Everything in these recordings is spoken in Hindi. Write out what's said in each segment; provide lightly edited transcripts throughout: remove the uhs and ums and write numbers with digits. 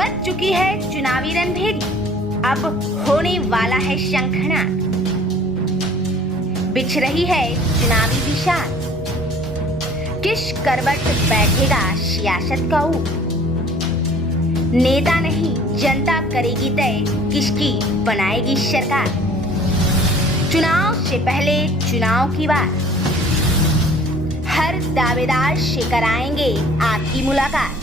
बज चुकी है चुनावी रणभेरी, अब होने वाला है शंखनाद। बिछ रही है चुनावी विषाद, किस करवट बैठेगा सियासत का ऊप। नेता नहीं जनता करेगी तय किसकी बनाएगी सरकार। चुनाव से पहले चुनाव की बात, हर दावेदार से कराएंगे आपकी मुलाकात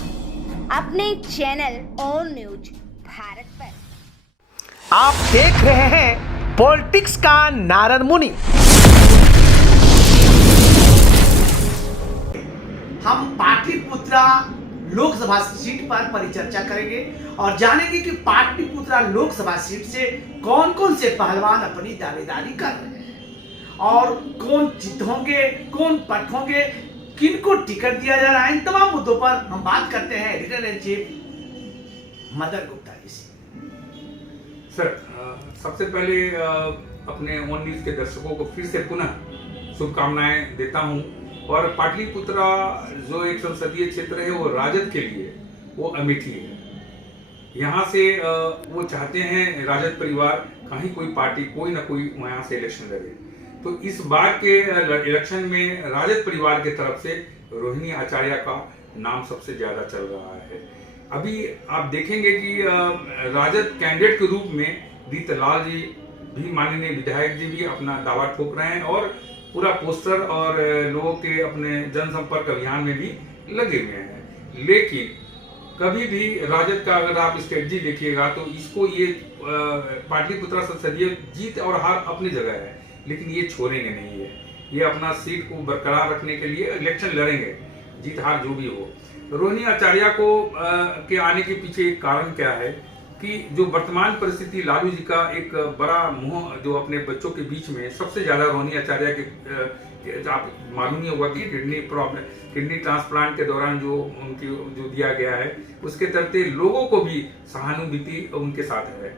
अपने चैनल ऑन न्यूज भारत पर। आप देख रहे हैं पॉलिटिक्स का नारद मुनि। हम पाटलिपुत्रा लोकसभा सीट पर परिचर्चा करेंगे और जानेंगे कि पाटलिपुत्रा लोकसभा सीट से कौन कौन से पहलवान अपनी दावेदारी कर रहे हैं और कौन जीत होंगे, कौन पट होंगे, किनको टिकट दिया जा रहा है। इन तमाम मुद्दों पर हम बात करते हैं एडिटर इन चीफ मदर गुप्ता जी से। सर, सबसे पहले अपने ऑन न्यूज के दर्शकों को फिर से पुनः शुभकामनाएं देता हूं। और पाटलिपुत्रा जो एक संसदीय क्षेत्र है वो राजद के लिए वो अमेठी है। यहाँ से वो चाहते हैं राजद परिवार कहीं कोई पार्टी कोई ना कोई वहाँ से इलेक्शन लड़े। तो इस बार के इलेक्शन में राजद परिवार के तरफ से रोहिणी आचार्य का नाम सबसे ज्यादा चल रहा है। अभी आप देखेंगे कि राजद कैंडिडेट के रूप में दीतलाल जी भी, माननीय विधायक जी भी अपना दावा ठोक रहे हैं और पूरा पोस्टर और लोगों के अपने जनसंपर्क अभियान में भी लगे हुए हैं। लेकिन कभी भी राजद का अगर आप स्ट्रेटजी देखिएगा तो इसको ये पाटलिपुत्रा संसदीय जीत और हार अपनी जगह है, लेकिन ये छोड़ेंगे नहीं है। ये अपना सीट को बरकरार रखने के लिए इलेक्शन लड़ेंगे, जीत हार जो भी हो। रोहिणी आचार्य को के आने के पीछे एक कारण क्या है कि जो वर्तमान परिस्थिति लालू जी का एक बड़ा मोह जो अपने बच्चों के बीच में सबसे ज्यादा रोहिणी आचार्य के आप मालूम ही होगा कि किडनी ट्रांसप्लांट के दौरान जो उनकी जो दिया गया है उसके चलते लोगों को भी सहानुभूति उनके साथ है।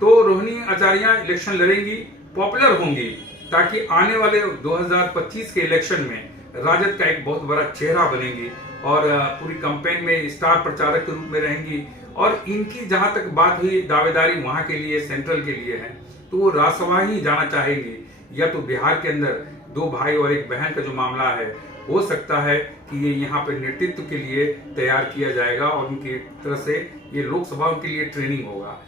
तो रोहिणी आचार्य इलेक्शन लड़ेंगी, पॉपुलर होंगी, ताकि आने वाले 2025 के इलेक्शन में राजद का एक बहुत बड़ा चेहरा बनेंगी और पूरी कैंपेन में स्टार प्रचारक के रूप में रहेंगी। और इनकी जहां तक बात हुई दावेदारी वहां के लिए, सेंट्रल के लिए है, तो वो राज्यसभा ही जाना चाहेंगे। या तो बिहार के अंदर 2 भाई और 1 बहन का जो मामला है, हो सकता है कि ये यहाँ पे नेतृत्व के लिए तैयार किया जाएगा और उनकी तरफ से ये लोकसभा के लिए ट्रेनिंग होगा।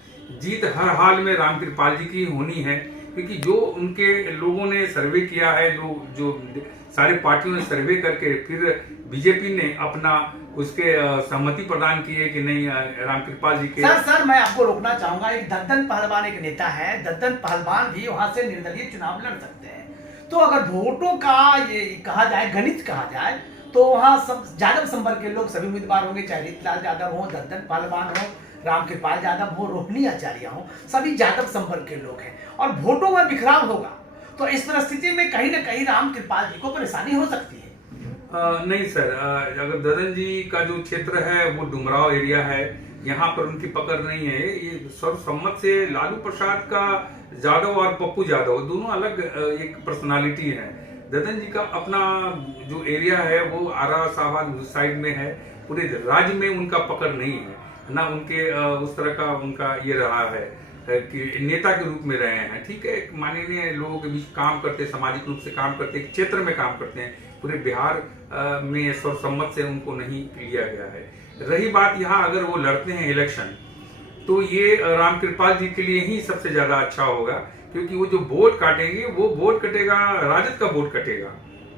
जीत हर हाल में रामकृपाल जी की होनी है, क्योंकि जो उनके लोगों ने सर्वे किया है, जो सारी पार्टियों ने सर्वे करके फिर बीजेपी ने अपना उसके सहमति प्रदान की है कि नहीं रामकृपाल जी के। सर मैं आपको रोकना चाहूंगा। एक दद्दन पहलवान एक नेता है, दद्दन पहलवान भी वहां से निर्दलीय चुनाव लड़ सकते हैं। तो अगर वोटों का ये कहा जाए, गणित कहा जाए, तो वहां सब यादव संवर्ग के लोग सभी उम्मीदवार होंगे, चाहे रीतलाल यादव हो, दद्दन पहलवान हो, रामकृपाल यादव हो, रोहिणी आचार्य हो, सभी यादव संवर्ग के लोग हैं और वोटों में बिखराव होगा। तो इस परिस्थिति में कहीं ना कहीं रामकृपाल जी को परेशानी हो सकती है। नहीं सर, अगर ददन जी का जो क्षेत्र है वो डुमराव एरिया है, यहाँ पर उनकी पकड़ नहीं है। ये सर्वसम्मत से लालू प्रसाद का यादव और पप्पू यादव दोनों अलग एक पर्सनालिटी है। ददन जी का अपना जो एरिया है वो आरा शाहबाद साइड में है। पूरे राज्य में उनका पकड़ नहीं है ना, उनके उस तरह का उनका ये रहा है कि नेता के रूप में रहे हैं। ठीक है, माननीय लोगों के बीच काम करते, सामाजिक रूप से काम करते, क्षेत्र में काम करते हैं। पूरे बिहार में सर्वसम्मत से उनको नहीं लिया गया है। रही बात यहाँ अगर वो लड़ते हैं इलेक्शन, तो ये रामकृपाल जी के लिए ही सबसे ज्यादा अच्छा होगा, क्योंकि वो जो वोट काटेंगे वो वोट कटेगा, राजद का वोट कटेगा,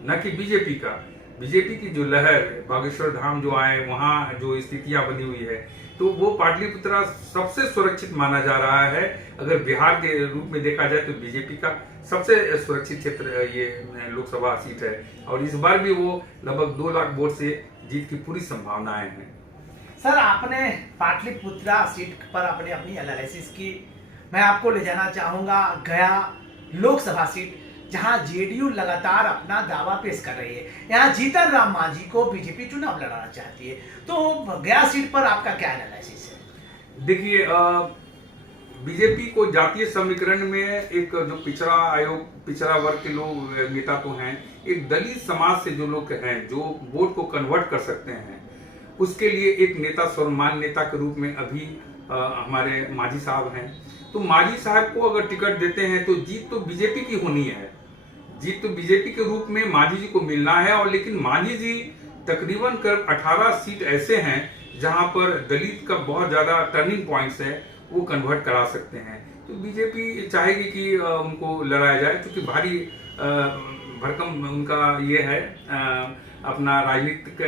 न कि बीजेपी का। बीजेपी की जो लहर, बागेश्वर धाम जो आए, वहां जो स्थितियां बनी हुई है, तो वो पाटलिपुत्रा सबसे सुरक्षित माना जा रहा है। अगर बिहार के रूप में देखा जाए तो बीजेपी का सबसे सुरक्षित क्षेत्र ये लोकसभा सीट है और इस बार भी वो लगभग 2 लाख वोट से जीत की पूरी संभावनाएं हैं। सर, आपने पाटलिपुत्रा सीट पर अपनी एनालिसिस की। मैं आपको ले जाना चाहूंगा गया लोकसभा सीट, जहां जेडीयू लगातार अपना दावा पेश कर रही है। यहाँ जीतन राम मांझी को बीजेपी चुनाव लड़ाना चाहती है, तो गया सीट पर आपका क्या एनालिसिस है? देखिए, बीजेपी को जातीय समीकरण में एक जो पिछड़ा वर्ग के लोग नेता तो हैं, एक दलित समाज से जो लोग हैं जो वोट को कन्वर्ट कर सकते हैं, उसके लिए एक नेता सर्वमान्य नेता के रूप में अभी हमारे मांझी साहब हैं। तो मांझी साहब को अगर टिकट देते हैं तो जीत तो बीजेपी की होनी है, जीत तो बीजेपी के रूप में मांझी जी को मिलना है। और लेकिन मांझी जी तकरीबन कर 18 सीट ऐसे हैं जहां पर दलित का बहुत ज्यादा टर्निंग पॉइंट्स है, वो कन्वर्ट करा सकते हैं। तो बीजेपी चाहेगी कि उनको लड़ाया जाए, क्योंकि भारी भरकम उनका ये है, अपना राजनीतिक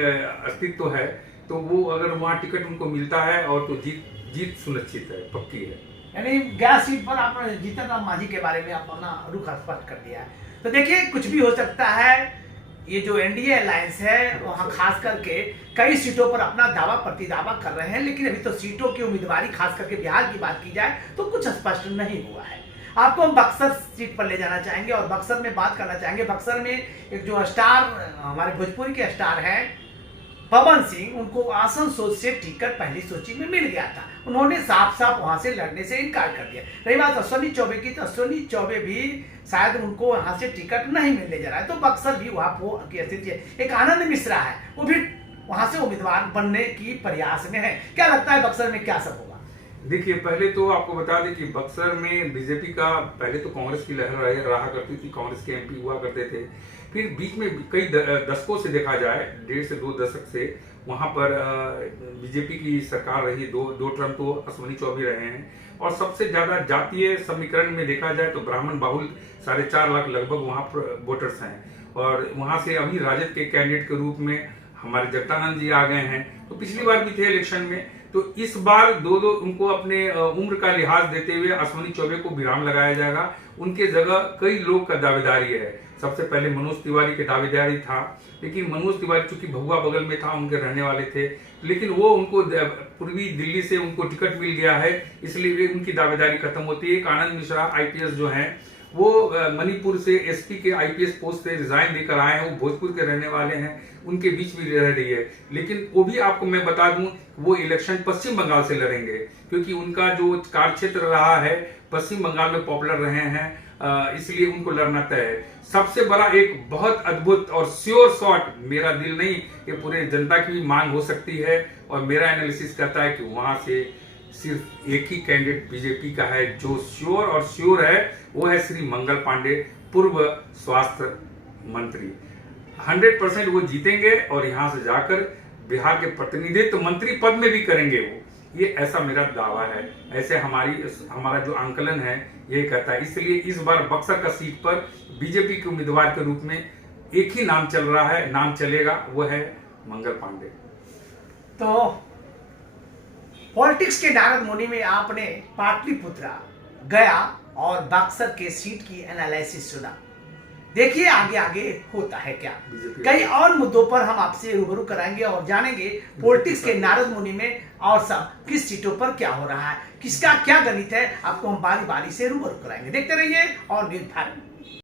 अस्तित्व है। तो वो अगर वहाँ टिकट उनको मिलता है और तो जीत सुनिश्चित है, पक्की है। यानी गैस सीट पर आपने जीतन राम मांझी के बारे में आप अपना रुख स्पष्ट कर दिया है। तो देखिए कुछ भी हो सकता है। ये जो एनडीए अलायंस है वहाँ खास करके कई सीटों पर अपना दावा प्रतिदावा कर रहे हैं, लेकिन अभी तो सीटों की उम्मीदवारी खास करके बिहार की बात की जाए तो कुछ स्पष्ट नहीं हुआ है। आपको हम बक्सर सीट पर ले जाना चाहेंगे और बक्सर में बात करना चाहेंगे। बक्सर में एक जो स्टार हमारे भोजपुरी के स्टार हैं पवन सिंह, उनको आसनसोल से टिकट पहली सूची में मिल गया था। उन्होंने साफ साफ वहां से लड़ने से इनकार कर दिया। रही बात अश्विनी चौबे की, तो अश्विनी चौबे भी शायद उनको वहां से टिकट नहीं मिलने जा रहा है। तो बक्सर भी वहां की स्थिति है। एक आनंद मिश्रा है, वो भी वहां से उम्मीदवार बनने की प्रयास में है। क्या लगता है बक्सर में क्या सब होगा? देखिए, पहले तो आपको बता दें कि बक्सर में बीजेपी का पहले तो कांग्रेस की लहर रहा करती थी, कांग्रेस के एमपी हुआ करते थे। फिर बीच में कई दशकों से देखा जाए, 1.5 से 2 दशक से वहां पर बीजेपी की सरकार रही। दो टर्म तो अश्विनी चौबे रहे हैं। और सबसे ज्यादा जातीय समीकरण में देखा जाए तो ब्राह्मण बाहुल 4.5 लाख लगभग वहां पर वोटर्स हैं। और वहां से अभी राजद के कैंडिडेट के रूप में हमारे जगदानंद जी आ गए हैं। तो पिछली बार भी थे इलेक्शन में। तो इस बार दो उनको अपने उम्र का लिहाज देते हुए अश्विनी चौबे को विराम लगाया जाएगा। उनके जगह कई लोग का दावेदारी है। सबसे पहले मनोज तिवारी के दावेदारी था, लेकिन मनोज तिवारी चूंकि भगुआ बगल में था, उनके रहने वाले थे, लेकिन वो उनको पूर्वी दिल्ली से उनको टिकट मिल गया है, इसलिए उनकी दावेदारी खत्म होती है। एक आनंद मिश्रा आईपीएस जो है वो मणिपुर से एसपी के आईपीएस पोस्ट से रिजाइन देकर आए हैं। वो भोजपुर के रहने वाले हैं, उनके बीच भी रह रही है। लेकिन वो भी आपको मैं बता दूं, वो इलेक्शन पश्चिम बंगाल से लड़ेंगे, क्योंकि उनका जो कार्य क्षेत्र रहा है पश्चिम बंगाल में पॉपुलर रहे हैं, इसलिए उनको लड़ना तय है। सबसे बड़ा एक बहुत अद्भुत और श्योर शॉट, मेरा दिल नहीं, ये पूरे जनता की भी मांग हो सकती है। और मेरा एनालिसिस कहता है कि वहां से सिर्फ एक ही कैंडिडेट बीजेपी का है जो श्योर और श्योर है, वो है श्री मंगल पांडे, पूर्व स्वास्थ्य मंत्री। 100% वो जीतेंगे और यहां से जाकर बिहार के प्रतिनिधित्व मंत्री पद में भी करेंगे वो, ये ऐसा मेरा दावा है। ऐसे हमारा जो आंकलन है ये कहता है। इसलिए इस बार बक्सर का सीट पर बीजेपी के उम्मीदवार के रूप में एक ही नाम चल रहा है, नाम चलेगा, वो है मंगल पांडे। तो पॉलिटिक्स के नारद मुनि में आपने पाटलिपुत्रा, गया और बक्सर के सीट की एनालिसिस सुना। देखिए आगे आगे होता है क्या। कई और मुद्दों पर हम आपसे रूबरू कराएंगे और जानेंगे पॉलिटिक्स के नारद मुनि में और सब किस सीटों पर क्या हो रहा है, किसका क्या गणित है, आपको हम बारी बारी से रूबरू कराएंगे। देखते रहिए और न्यूज़ भारत।